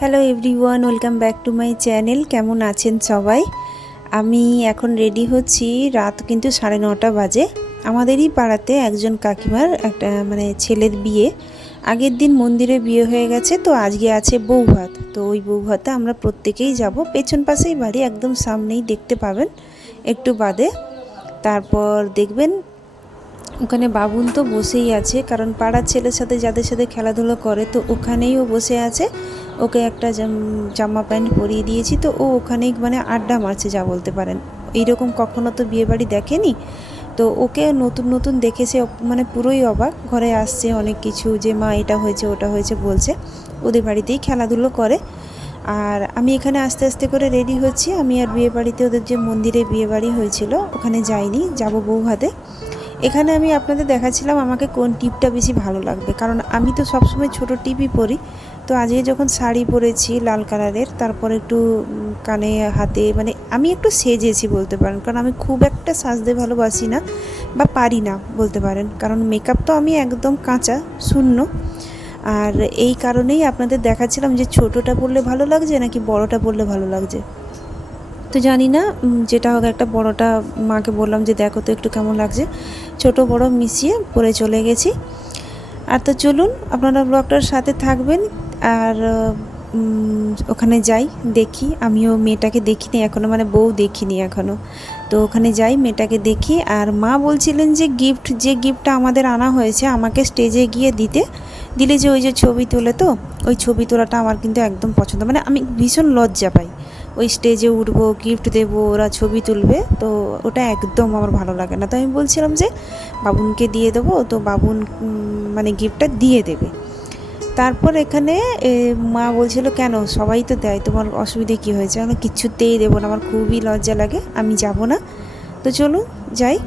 Hello everyone, welcome back to my channel. কেমন আছেন সবাই? আমি এখন রেডি হচ্ছি। রাত কিন্তু 9:30 বাজে। আমাদেরই পাড়াতে একজন কাকিমার একটা ছেলের বিয়ে। আগের দিন মন্দিরে বিয়ে হয়ে গেছে, তো আজকে আছে বৌভাত। তো ওই বৌভাতে আমরা প্রত্যেকেই যাব। পেছন পাশেই বাড়ি, একদম সামনেই দেখতে পাবেন একটু বাদে। তারপর দেখবেন ওখানে বাবুন তো বসেই আছে, কারণ পাড়ার ছেলের সাথে যাদের সাথে খেলাধুলো করে তো ওখানেই ও বসে আছে। ওকে একটা জামা প্যান্ট পরিয়ে দিয়েছি, তো ও ওখানেই আড্ডা মারছে যা বলতে পারেন। এইরকম কখনো তো বিয়েবাড়ি দেখেনি, তো ওকে নতুন নতুন দেখেছে, পুরোই অবাক। ঘরে আসছে অনেক কিছু, যে মা এটা হয়েছে ওটা হয়েছে বলছে। ওদের বাড়িতেই খেলাধুলো করে। আর আমি এখানে আস্তে আস্তে করে রেডি হচ্ছি। আমি আর বিয়েবাড়িতে, ওদের যে মন্দিরে বিয়েবাড়ি হয়েছিল ওখানে যাইনি, যাব বৌভাতে। এখানে আমি আপনাদের দেখাচ্ছিলাম আমাকে কোন টিপটা বেশি ভালো লাগবে, কারণ আমি তো সবসময় ছোট টিপই পরি। তো আজকে যখন শাড়ি পরেছি লাল কালারের, তারপর একটু কানে হাতে আমি একটু সেজেছি বলতে পারেন, কারণ আমি খুব একটা সাজতে ভালোবাসি না বা পারি না বলতে পারেন, কারণ মেকআপ তো আমি একদম কাঁচা শূন্য। আর এই কারণেই আপনাদের দেখাচ্ছিলাম যে ছোটোটা পরলে ভালো লাগছে নাকি বড়টা পরলে ভালো লাগছে। তো জানি না, যেটা হোক একটা বড়টা মাকে বললাম যে দেখো তো একটু কেমন লাগছে। ছোট বড় মিশিয়ে পরে চলে গেছি। আর তো চলুন আপনারা ব্লগটার সাথে থাকবেন। আর ওখানে যাই, দেখি। আমিও মেয়েটাকে দেখিনি এখনও, বউ দেখিনি এখনও। তো ওখানে যাই, মেয়েটাকে দেখি। আর মা বলছিলেন যে যে গিফটটা আমাদের আনা হয়েছে আমাকে স্টেজে গিয়ে দিলে যে ওই যে ছবি তোলে, তো ওই ছবি তোলাটা আমার কিন্তু একদম পছন্দ। আমি ভীষণ লজ্জা পাই ওই স্টেজে উঠবো, গিফট দেবো, ওরা ছবি তুলবে, তো ওটা একদম আমার ভালো লাগে না। তো আমি বলছিলাম যে বাবুনকে দিয়ে দেবো, তো বাবুন গিফটটা দিয়ে দেবে। তারপর এখানে মা বলছিল কেন, সবাই তো দেয়, তোমার অসুবিধে কী হয়েছে? আমি কিচ্ছুতেই দেবো না, আমার খুবই লজ্জা লাগে, আমি যাব না। তো চলুন যাই।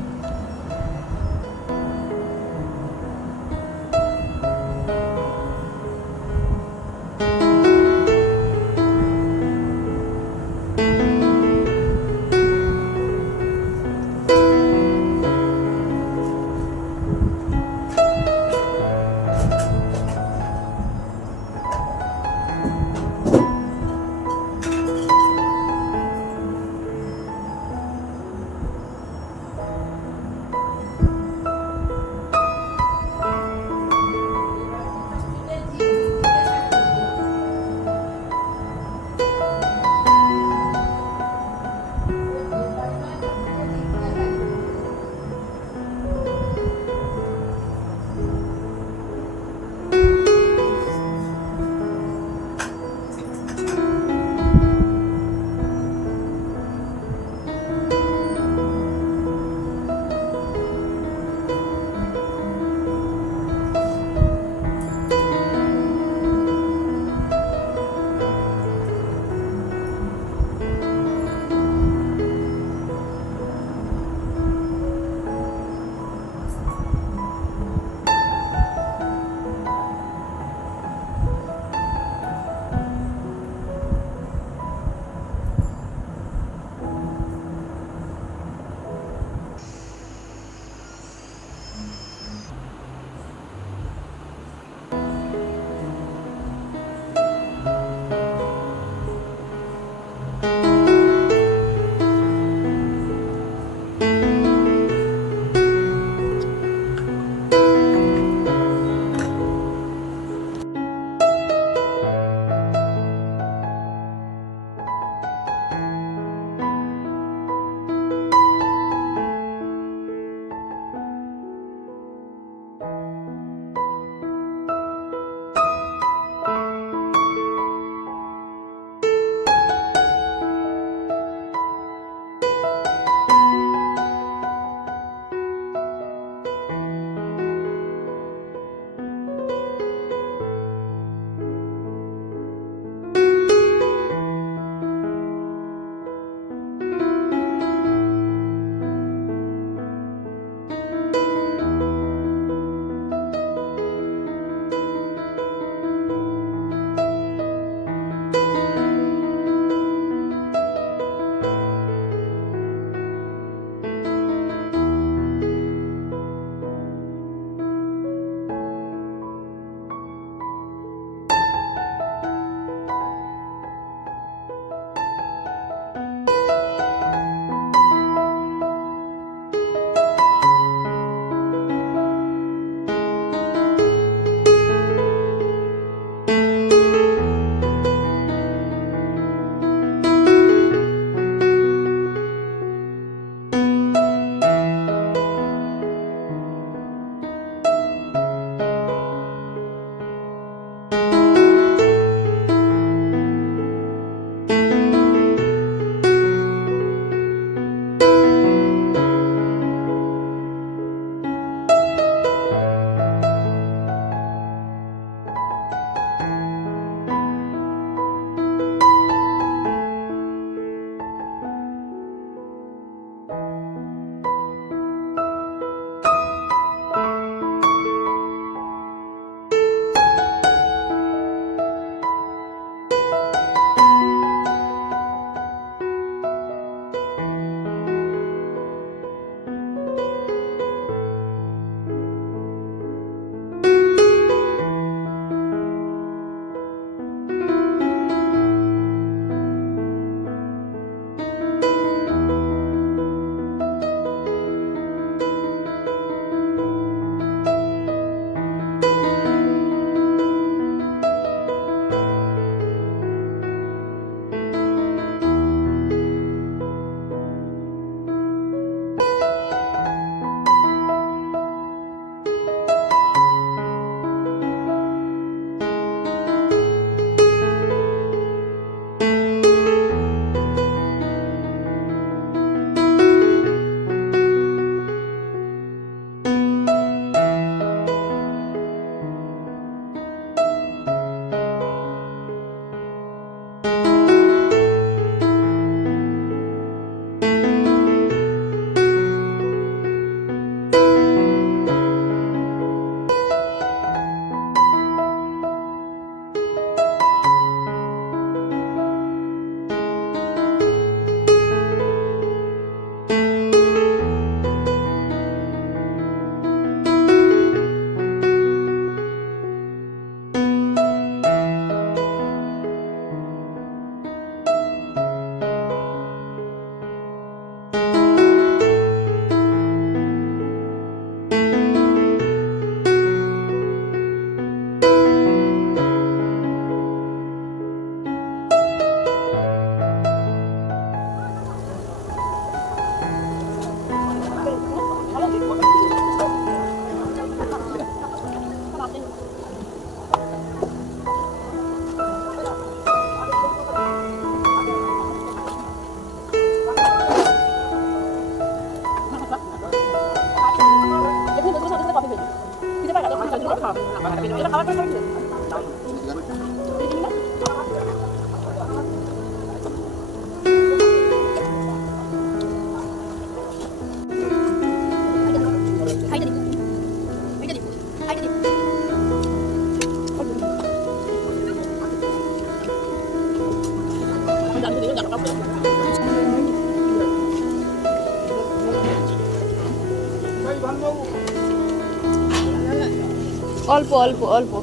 অল্প অল্প অল্প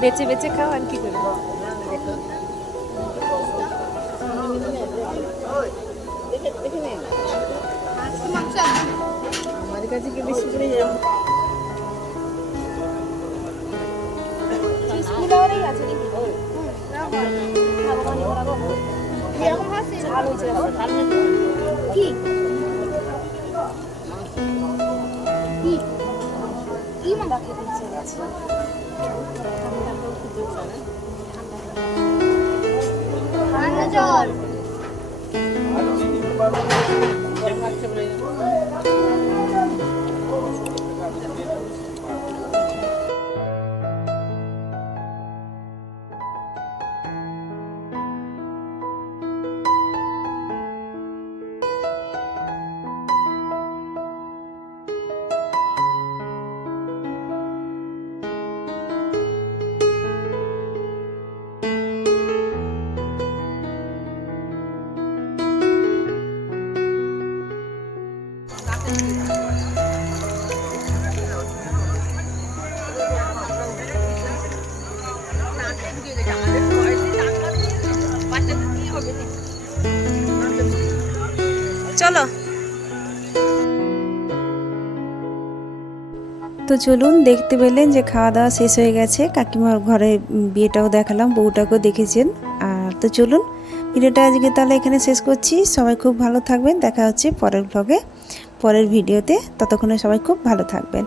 বেঁচে বেঁচে খাও আর কি করবো। আমাদের কাছে কি বেশি করে আছে কি জল চলো। তো চলুন, দেখতে পেলেন যে খাওয়া দাওয়া শেষ হয়ে গেছে, কাকিমার ঘরে বিয়েটাও দেখালাম, বউটাকেও দেখেছেন। আর তো চলুন, ভিডিওটা আজকে তাহলে এখানে শেষ করছি। সবাই খুব ভালো থাকবেন, দেখা হচ্ছে পরের ব্লগে, পরের ভিডিওতে। ততক্ষণে সবাই খুব ভালো থাকবেন।